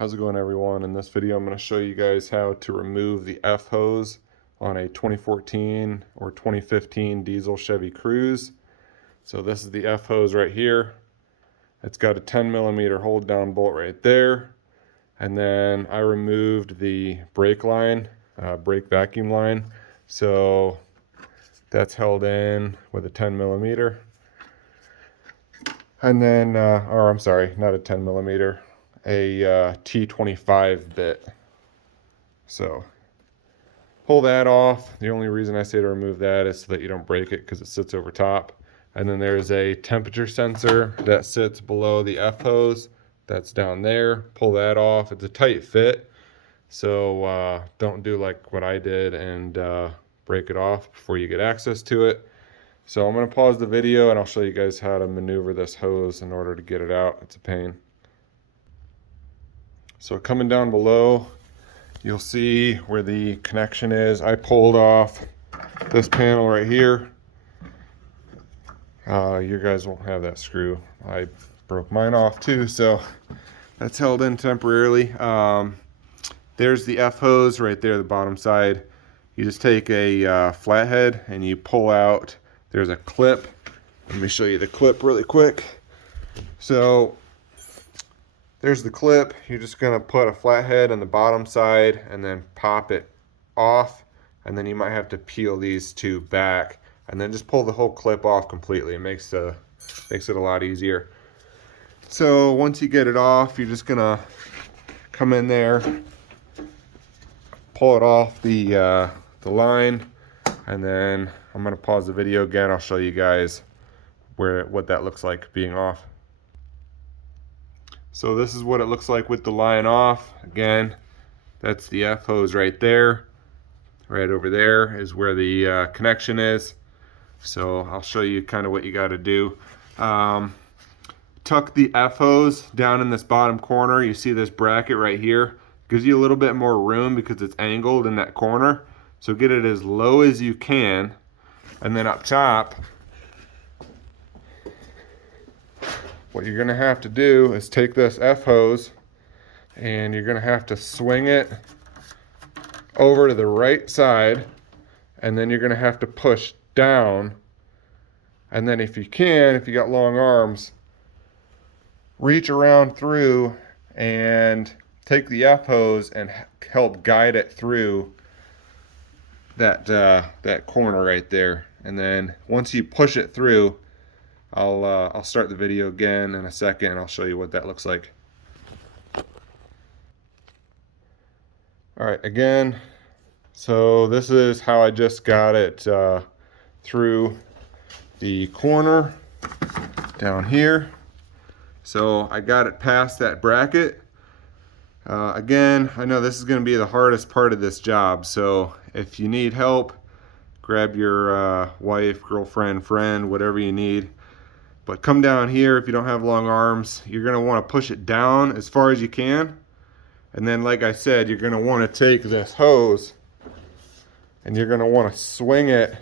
How's it going, everyone? In this video I'm going to show you guys how to remove the F-hose on a 2014 or 2015 Diesel Chevy Cruze. So this is the F-hose right here. It's got a 10mm hold down bolt right there, and then I removed the brake line, brake vacuum line, so that's held in with a 10mm, and then or I'm sorry, not a 10mm, a T25 bit. So pull that off. The only reason I say to remove that is so that you don't break it, because it sits over top. And then there's a temperature sensor that sits below the F-hose that's down there. Pull that off. It's a tight fit, so don't do like what I did and break it off before you get access to it. So I'm going to pause the video and I'll show you guys how to maneuver this hose in order to get it out. It's a pain. So coming down below, you'll see where the connection is. I pulled off this panel right here. You guys won't have that screw. I broke mine off too, so that's held in temporarily. There's the F-hose right there, the bottom side. You just take a flathead and you pull out. There's a clip. Let me show you the clip really quick. So there's the clip. You're just going to put a flathead on the bottom side and then pop it off, and then you might have to peel these two back and then just pull the whole clip off completely. It makes it a lot easier. So once you get it off, you're just going to come in there, pull it off the line, and then I'm going to pause the video again. I'll show you guys what that looks like being off. So this is what it looks like with the line off. Again, that's the F-hose right there. Right over there is where the connection is. So I'll show you kind of what you got to do. Tuck the F-hose down in this bottom corner. You see this bracket right here? Gives you a little bit more room because it's angled in that corner. So get it as low as you can. And then up top, what you're going to have to do is take this F-hose and you're going to have to swing it over to the right side, and then you're going to have to push down. And then if you got long arms, reach around through and take the F-hose and help guide it through that corner right there. And then once you push it through, I'll start the video again in a second and I'll show you what that looks like. Alright, again, so this is how I just got it through the corner down here. So I got it past that bracket. Again, I know this is going to be the hardest part of this job, so if you need help, grab your wife, girlfriend, friend, whatever you need. But come down here. If you don't have long arms, you're going to want to push it down as far as you can. And then, like I said, you're going to want to take this hose and you're going to want to swing it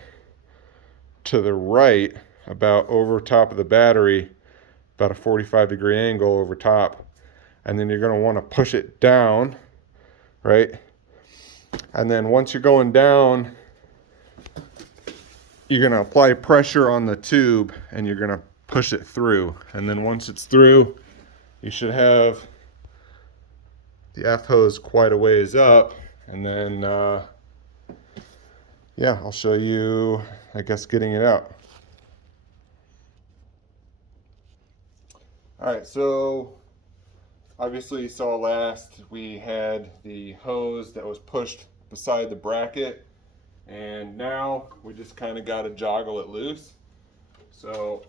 to the right, about over top of the battery, about a 45-degree angle over top. And then you're going to want to push it down, right? And then once you're going down, you're going to apply pressure on the tube and you're going to push it through. And then once it's through, you should have the F-hose quite a ways up. And then yeah, I'll show you, I guess, getting it out. Alright, so obviously you saw last we had the hose that was pushed beside the bracket, and now we just kind of got to joggle it loose. So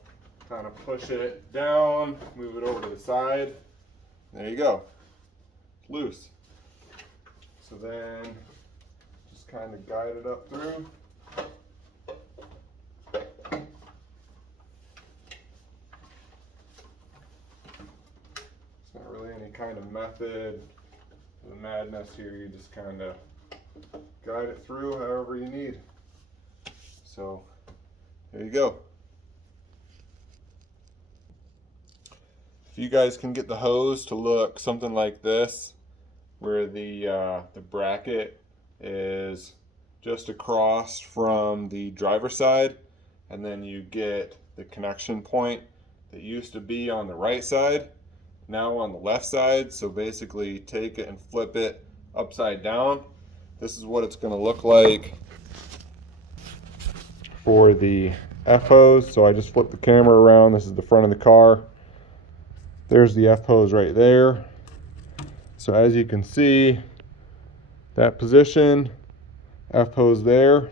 kind of push it down, move it over to the side. There you go, loose. So then just kind of guide it up through. It's not really any kind of method of madness here. You just kind of guide it through however you need. So there you go. If you guys can get the hose to look something like this, where the bracket is just across from the driver's side, and then you get the connection point that used to be on the right side, now on the left side. So basically take it and flip it upside down. This is what it's going to look like for the F-hose. So I just flipped the camera around. This is the front of the car. There's the F-hose right there. So as you can see, that position, F-hose there,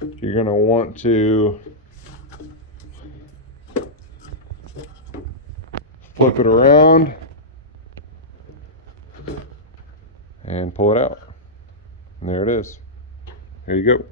you're going to want to flip it around and pull it out. And there it is. There you go.